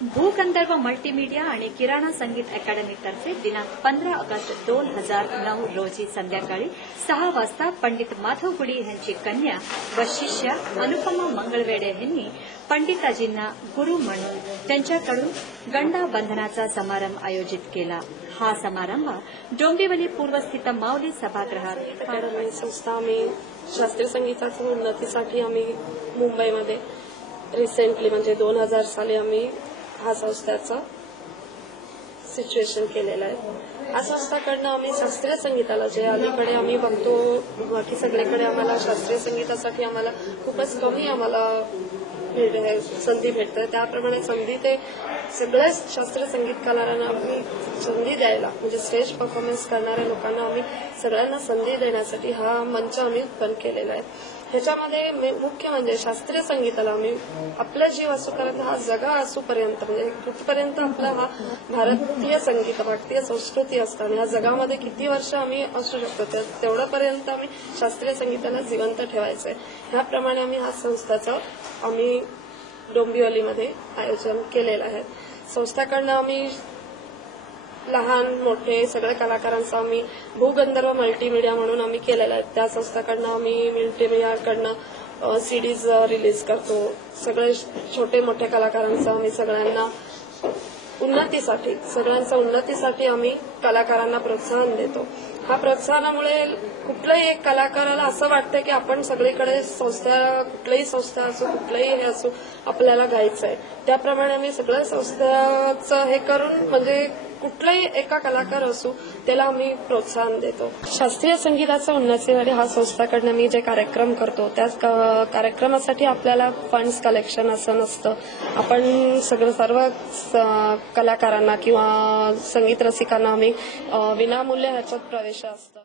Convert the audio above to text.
भूगंधर्व multimedia आणि किराणा संगीत academy तर्फे दिनांक 15 ऑगस्ट 2009 रोजी संध्याकाळी 6 वाजता पंडित माधव गुडी यांची कन्या व शिष्या अनुपमा मंगळवेडे यांनी पंडिताजींना गुरु म्हणून त्यांच्याकडून गंडा बंधनाचा समारंभ आयोजित केला। हा समारंभ डोंबिवली पूर्वस्थित माऊली सभागृहात अकॅडमी संस्था आम्ही शास्त्रीय संगीताच्या उन्नतीसाठी आम्ही मुंबईमध्ये रिसेंटली म्हणजे 2000 साली आम्ही हा संस्थाचा सिच्युएशन केलेला आहे। या संस्थाकडनं आम्ही शास्त्रीय संगीताला जे अलीकडे आम्ही बघतो बाकी सगळीकडे आम्हाला शास्त्रीय संगीतासाठी आम्हाला खूपच कमी आम्हाला संधी भेटते, त्याप्रमाणे संधी ते सगळ्या शास्त्रीय संगीतकारांना आम्ही संधी द्यायला म्हणजे स्टेज परफॉर्मन्स करणाऱ्या लोकांना आम्ही सगळ्यांना संधी देण्यासाठी हा मंच आम्ही उत्पन्न केलेला आहे। ह्याच्यामध्ये मुख्य म्हणजे शास्त्रीय संगीताला आम्ही आपला जीव असूपर्यंत हा जगा असूपर्यंत म्हणजे कुठपर्यंत आपला हा भारतीय संगीत भारतीय संस्कृती असतं आणि ह्या जगामध्ये किती वर्ष आम्ही असू शकतो तेवढ्यापर्यंत आम्ही शास्त्रीय संगीताला जिवंत ठेवायचंय। ह्याप्रमाणे आम्ही हा संस्थाचं आम्ही डोंबिवलीमध्ये आयोजन केलेलं आहे। संस्थाकडनं आम्ही लहान मोठे सगळ्या कलाकारांचा आम्ही भूगंधर्व मल्टीमीडिया म्हणून आम्ही केलेला आहे। त्या संस्थाकडनं आम्ही मल्टीमीडियाकडनं सीडीज रिलीज करतो। सगळे छोटे मोठे कलाकारांचा आम्ही सगळ्यांना सगळ्यांच्या उन्नतीसाठी आम्ही कलाकारांना प्रोत्साहन देतो। हा प्रोत्साहनामुळे कुठल्याही एक कलाकाराला असं वाटतं की आपण सगळीकडे कुठलीही संस्था असो कुठलंही हे असो आपल्याला गायचंय, त्याप्रमाणे आम्ही सगळ्या संस्थांचं हे करून म्हणजे कुठलाही एका कलाकार असू त्याला आम्ही प्रोत्साहन देतो। शास्त्रीय संगीताच्या उन्नतीसाठी हा संस्थाकडनं मी जे कार्यक्रम करतो त्या कार्यक्रमासाठी आपल्याला फंड्स कलेक्शन असं नसतं। आपण सर्व कलाकारांना किंवा संगीत रसिकांना आम्ही विनामूल्य ह्याच्यात प्रवेश असतं।